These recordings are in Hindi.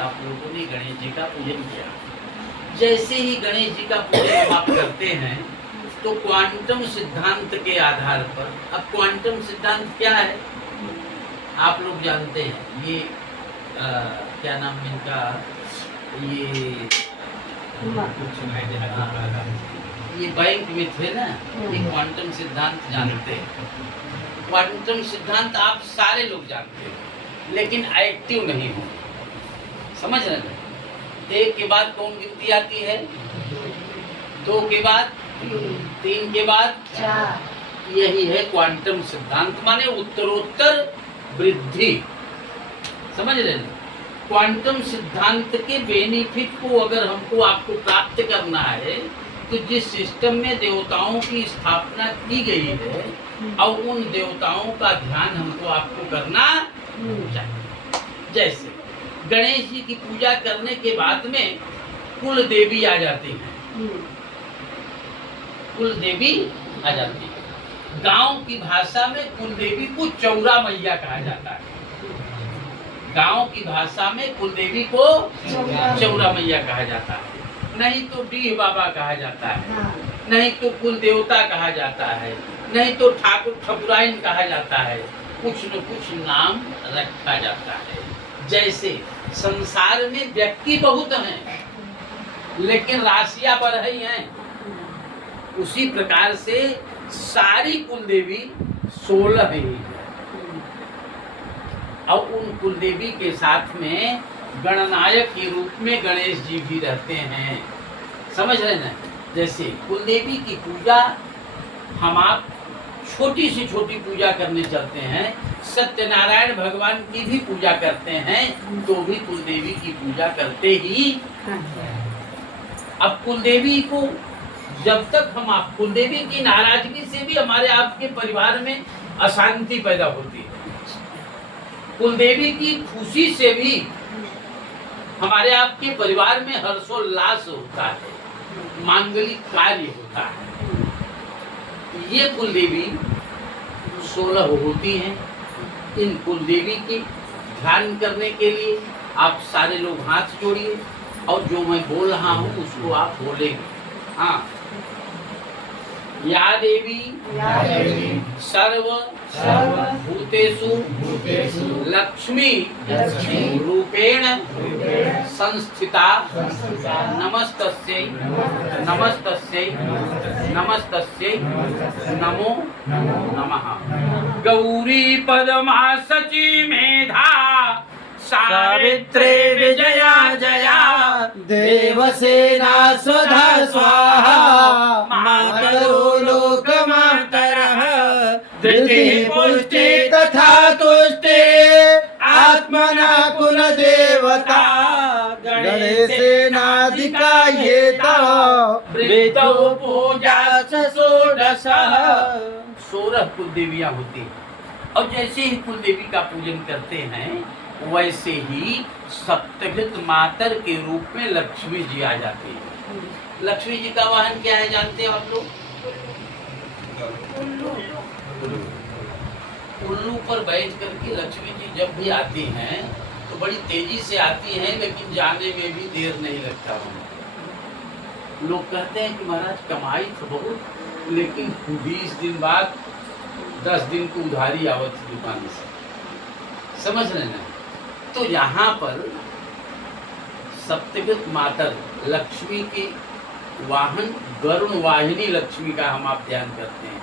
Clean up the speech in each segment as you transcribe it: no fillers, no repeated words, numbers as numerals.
आप लोगों ने गणेश जी का पूजन किया। जैसे ही गणेश जी का पूजन आप करते हैं तो क्वांटम सिद्धांत के आधार पर, अब क्वांटम सिद्धांत क्या है आप लोग जानते हैं। ये क्या नाम इनका, ये बैंक में थे ना, ये क्वांटम सिद्धांत जानते हैं। क्वांटम सिद्धांत आप सारे लोग जानते हैं, लेकिन एक्टिव नहीं हो। समझ रहे हैं? एक के बाद कौन गिनती आती है, दो के बाद तीन के बाद चार। यही है क्वांटम सिद्धांत, माने उत्तरोत्तर वृद्धि। समझ रहे हैं? क्वांटम सिद्धांत के बेनिफिट को अगर हमको आपको प्राप्त करना है तो जिस सिस्टम में देवताओं की स्थापना की गई है और उन देवताओं का ध्यान हमको आपको करना चाहिए। जैसे गणेश जी की पूजा करने के बाद में कुल देवी आ जाती है, कुल देवी आ जाती है। गांव की भाषा में कुल देवी को चौरा मैया कहा जाता है। गांव की भाषा में कुल देवी को चौरा मैया कहा जाता है, नहीं तो डीह बाबा कहा जाता है, नहीं तो कुल देवता कहा जाता है, नहीं तो ठाकुर ठकुराइन कहा जाता है। कुछ न कुछ नाम रखा जाता है। जैसे संसार में व्यक्ति बहुत हैं लेकिन राशियां बढ़ई हैं, उसी प्रकार से सारी कुल देवी 16 ही है। और उन कुल देवी के साथ में गणनायक के रूप में गणेश जी भी रहते हैं। समझ रहे ना? जैसे कुल देवी की पूजा हम आप छोटी से छोटी पूजा करने चलते हैं, सत्यनारायण भगवान की भी पूजा करते हैं तो भी कुल देवी की पूजा करते ही। अब कुल देवी को जब तक हम आप, कुल देवी की नाराजगी से भी हमारे आपके परिवार में अशांति पैदा होती है, कुल देवी की खुशी से भी हमारे आपके परिवार में हर्षोल्लास होता है, मांगलिक कार्य होता है। ये कुल देवी 16 होती हैं। इन कुल देवी के ध्यान करने के लिए आप सारे लोग हाथ जोड़िए और जो मैं बोल रहा हूँ उसको आप बोलेंगे। हाँ, या देवी सर्व भूतेषु लक्ष्मी रूपेण संस्थिता नमस्तस्यै नमस्तस्यै नमस्तस्यै नमो नमः। गौरी पद्मा सची मेधा सावित्रे विजया जया देवसेना स्वधा स्वाहा मातरो लोकमातरः धृति पुष्टि तथा तुष्टि आत्मना कुल देवता गणेशेनाधिका येता वेदो पूजा षोडश। 16 कुल देवियां होती हैं। और जैसे ही कुल देवी का पूजन करते हैं वैसे ही सप्तभित मातर के रूप में लक्ष्मी जी आ जाती है। लक्ष्मी जी का वाहन क्या है जानते हैं आप लोग? उल्लू पर बैठ करके लक्ष्मी जी जब भी आती हैं तो बड़ी तेजी से आती हैं, लेकिन जाने में भी देर नहीं लगता। लोग कहते हैं कि महाराज कमाई तो बहुत, लेकिन 20 दिन बाद 10 दिन को उधारी आवत दुकान से। समझ रहे ना? तो यहाँ पर सप्तभित मातर लक्ष्मी की वाहन गरुण वाहिनी लक्ष्मी का हम आप ध्यान करते हैं।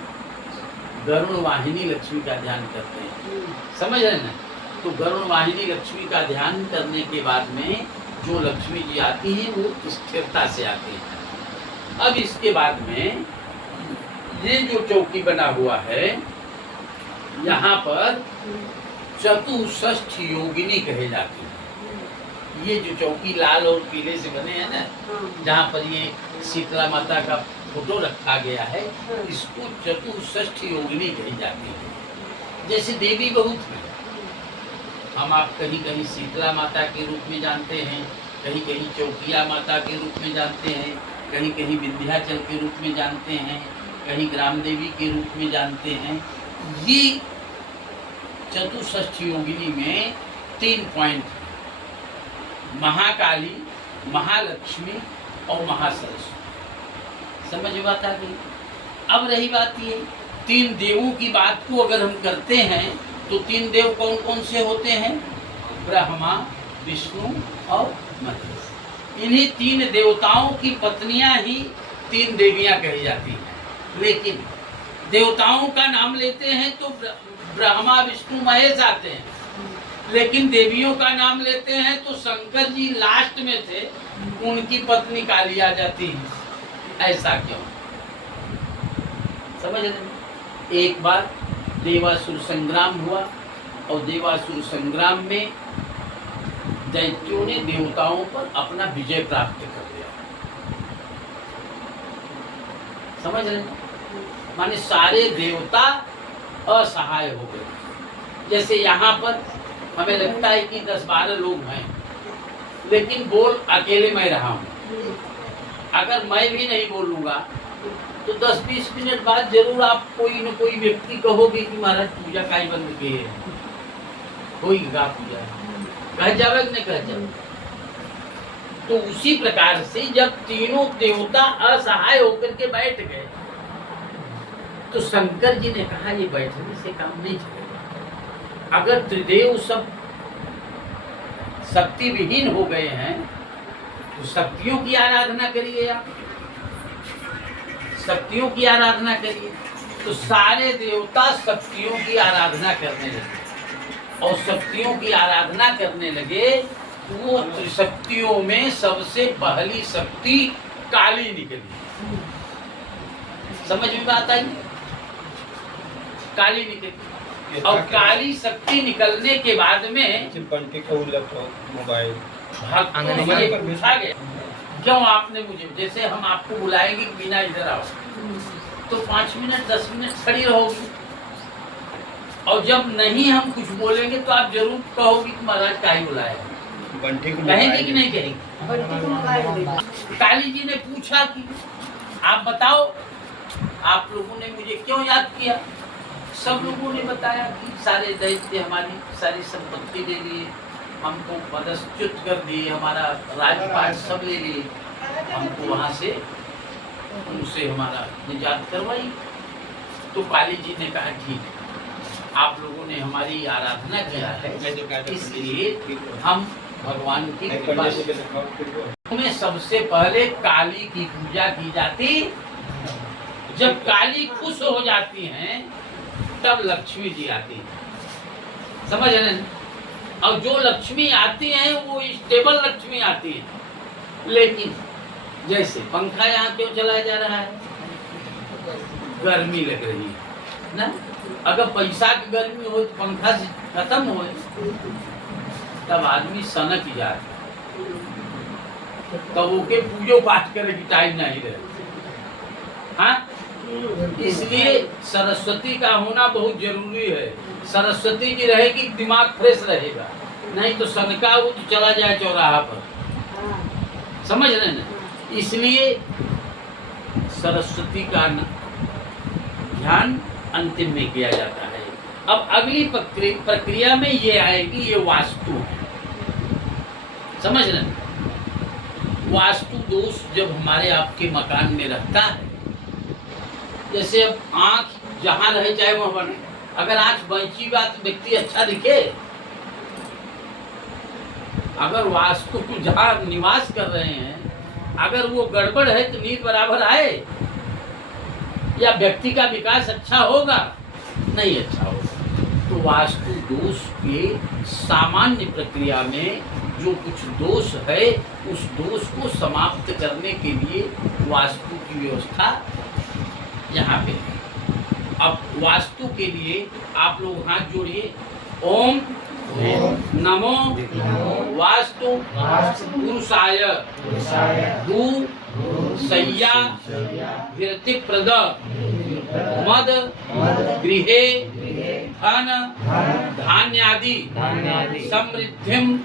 गरुण वाहिनी लक्ष्मी का ध्यान करते हैं। समझ रहे ना? तो गरुण वाहिनी लक्ष्मी का ध्यान करने के बाद में जो लक्ष्मी जी आती हैं वो स्थिरता से आती हैं। अब इसके बाद में ये जो चौकी बना हुआ है यहाँ पर चतुष्षष्ठ योगिनी कहे जाती है। ये जो चौकी लाल और पीले से बने हैं ना, जहाँ पर ये शीतला माता का फोटो रखा गया है, इसको चतुष्षष्ठ योगिनी कही जाती है। जैसे देवी बहुत है, हम आप कहीं कहीं शीतला माता के रूप में जानते हैं, कहीं कहीं चौकिया माता के रूप में जानते हैं, कहीं कहीं विंध्याचल के रूप में जानते हैं, कहीं ग्राम देवी के रूप में जानते हैं। ये चतुष्षष्ठ योगिनी में 3 पॉइंट, महाकाली, महालक्ष्मी और महासरस्वती। समझ में बात आ गई। अब रही बात ये, 3 देवों की बात को अगर हम करते हैं तो 3 देव कौन कौन से होते हैं? ब्रह्मा, विष्णु और महेश। इन्हीं 3 देवताओं की पत्नियां ही 3 देवियां कही जाती हैं। लेकिन देवताओं का नाम लेते हैं तो ब्रह्मा, विष्णु, महेश आते हैं, लेकिन देवियों का नाम लेते हैं तो शंकर जी लास्ट में थे, उनकी पत्नी काली आ जाती है। ऐसा क्यों? समझ रहे? एक बार देवासुर संग्राम हुआ और देवासुर संग्राम में दैत्यों ने देवताओं पर अपना विजय प्राप्त कर लिया। समझ रहे? माने सारे देवता असहाय हो गए। जैसे यहाँ पर हमें लगता है कि 10-12 लोग हैं, लेकिन बोल अकेले मैं रहा हूँ। अगर मैं भी नहीं बोलूँगा तो 10-20 मिनट बाद जरूर आप कोई न कोई व्यक्ति कहोगे कि महाराज पूजा काहे बंद किए है, होगा पूजा, कह जावे कि नहीं कह जावे। तो उसी प्रकार से जब तीनों देवता असहाय होकर के बैठ गए तो शंकर जी ने कहा ये बैठने से काम नहीं चलेगा। अगर त्रिदेव सब शक्ति विहीन हो गए हैं तो शक्तियों की आराधना करिए आप, शक्तियों की आराधना करिए। तो सारे देवता शक्तियों की आराधना करने लगे और शक्तियों की आराधना करने लगे। वो त्रिशक्तियों में सबसे पहली शक्ति काली निकली। समझ में बात आई? काली निकली और काली शक्ति निकलने के बाद में मोबाइल पूछा गया क्यों आपने मुझे, जैसे हम आपको बुलाएंगे बिना इधर आओ तो 5 मिनट 10 मिनट खड़ी रहोगी, और जब नहीं हम कुछ बोलेंगे तो आप जरूर कहोगे कि महाराज का ही बुलाया। कहेंगे कि नहीं कहेंगे? काली जी ने पूछा कि आप बताओ आप लोगों ने मुझे क्यों याद किया। सब लोगों ने बताया कि सारे दैत्य हमारी सारी संपत्ति ले लिए, हमको पदच्युत कर दिए, हमारा राजपाट सब ले लिए, हमको वहाँ से उनसे हमारा निजात करवाई। तो काली जी ने कहा ठीक है, आप लोगों ने हमारी आराधना किया है, इसलिए हम भगवान की कृपा से में सबसे पहले काली की पूजा की जाती। जब काली खुश हो जाती हैं तब लक्ष्मी जी आती है। समझ रहे हैं? और जो लक्ष्मी आती हैं वो स्टेबल लक्ष्मी आती है। लेकिन जैसे पंखा यहाँ क्यों चलाया जा रहा है? गर्मी लग रही है ना। अगर पैसा की गर्मी हो तो पंखा से खत्म हो तब आदमी सनक जाता है, तब ओके पूजो पाठ करे की टाइम नहीं रहे। हाँ, इसलिए सरस्वती का होना बहुत जरूरी है। सरस्वती की रहेगी दिमाग फ्रेश रहेगा, नहीं तो सनका वो तो चला जाए चौराहा पर। समझ रहे ना? इसलिए सरस्वती का ध्यान अंतिम में किया जाता है। अब अगली प्रक्रिया में ये आएगी, ये वास्तु है। समझ रहे? वास्तु दोष जब हमारे आपके मकान में रहता है, जैसे अब आँख जहाँ रहे चाहे वह बने, अगर आँख बची बात व्यक्ति अच्छा दिखे, अगर वास्तु जहाँ निवास कर रहे हैं अगर वो गड़बड़ है तो नींद बराबर आए या व्यक्ति का विकास अच्छा होगा? नहीं अच्छा होगा। तो वास्तु दोष के सामान्य प्रक्रिया में जो कुछ दोष है उस दोष को समाप्त करने के लिए वास्तु की व्यवस्था यहाँ पे है। अब वास्तु के लिए आप लोग हाथ जोड़िए। ओम नमो वास्तु पुरुषाय भू सय्या वीर्तिप्रद मद गृहे धन धान्यादि समृद्धिम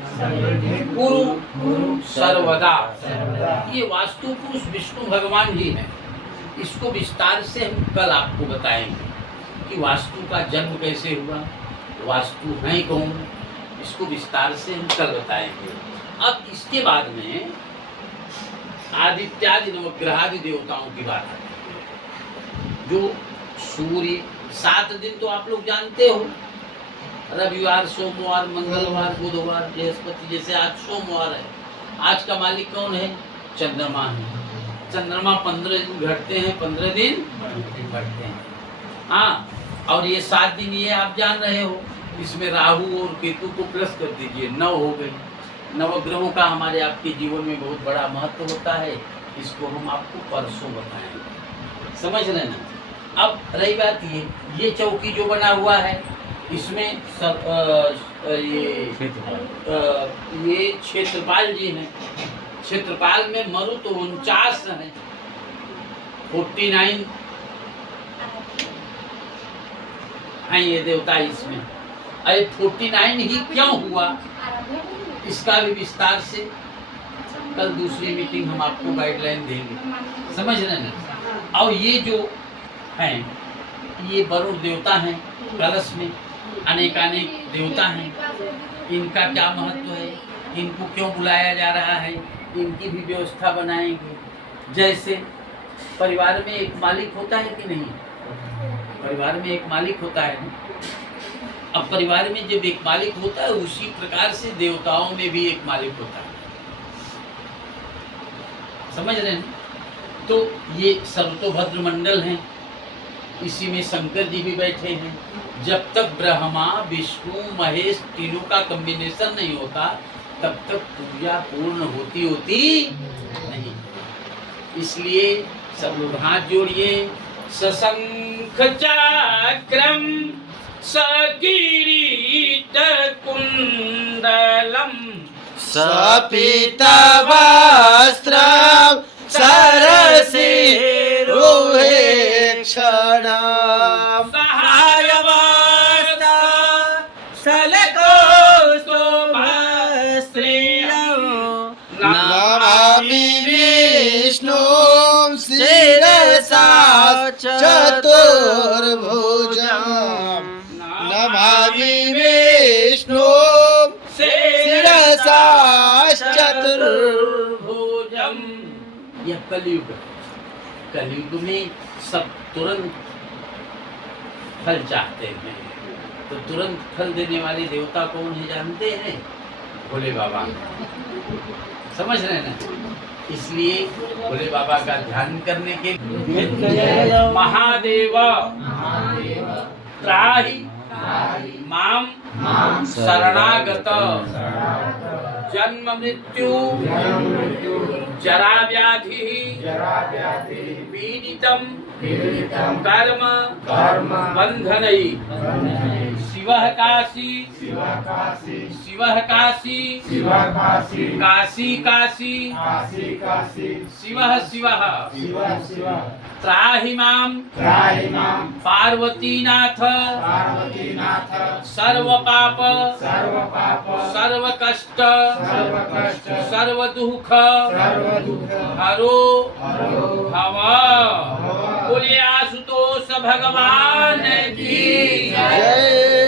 कुरु सर्वदा। ये वास्तु पुरुष विष्णु भगवान ही है। इसको विस्तार से हम कल आपको बताएंगे कि वास्तु का जन्म कैसे हुआ, वास्तु है कौन, इसको विस्तार से हम कल बताएंगे। अब इसके बाद में आदित्यादि नवग्रहादि देवताओं की बात आती है। जो सूर्य 7 दिन तो आप लोग जानते हो, रविवार, सोमवार, मंगलवार, बुधवार, बृहस्पति। जैसे आज सोमवार है, आज का मालिक कौन है? चंद्रमा है। चंद्रमा 15 दिन घटते हैं, 15 दिन बढ़ते हैं। हाँ, और ये 7 दिन ये आप जान रहे हो, इसमें राहु और केतु को प्लस कर दीजिए, 9 हो गए। नवग्रहों का हमारे आपके जीवन में बहुत बड़ा महत्व होता है। इसको हम आपको परसों बताएंगे, समझ रहे ना। अब रही बात ये चौकी जो बना हुआ है, इसमें ये क्षेत्रपाल जी हैं। क्षेत्रपाल में मरु तो 49 है, 49 हैं ये देवता इसमें। अरे 49 ही क्यों हुआ, इसका भी विस्तार से कल दूसरी मीटिंग हम आपको गाइडलाइन देंगे, समझ रहे ना। और ये जो हैं, ये वरुण देवता हैं, कलश में अनेकानेक देवता हैं। इनका क्या महत्व है, इनको क्यों बुलाया जा रहा है, इनकी भी व्यवस्था बनाएंगे। जैसे परिवार में एक मालिक होता है कि नहीं, परिवार में एक मालिक होता है ना। अब परिवार में जब एक मालिक होता है, उसी प्रकार से देवताओं में भी एक मालिक होता है, समझ रहे हैं। तो ये सर्वतोभद्र मंडल हैं, इसी में शंकर जी भी बैठे हैं। जब तक ब्रह्मा, विष्णु, महेश तीनों का कॉम्बिनेशन नहीं होता, तब तक पूजा पूर्ण होती नहीं। इसलिए सब लोग हाथ जोड़िए। सशंख चक्रम सकिरीट कुंडलम सपीतवस्त्रं सरसिरुहेक्षणां सहायवास्ता सलकौस्तुभस्त्रियं नमामि विष्णुं शिरसा चतुर्भुजं नमामि विष्णुं शिरसा चतुर्भुजं। यह कलयुग, कलयुग में सब तुरंत फल चाहते हैं, तो तुरंत फल देने वाले देवता कौन है जानते हैं? भोले बाबा, समझ रहे हैं ना। इसलिए भोले बाबा का ध्यान करने के महादेव त्राहि माम शरणागत जन्म मृत्यु जरा व्याधि पीडितम कर्म बंधनई शिवः काशी शिवः काशी काशी काशी शिवः शिवः त्राहि मां पार्वतीनाथ सर्व पाप सर्व कष्ट सर्व दुख हरो भव। बोलिए आशुतोष भगवान की जय।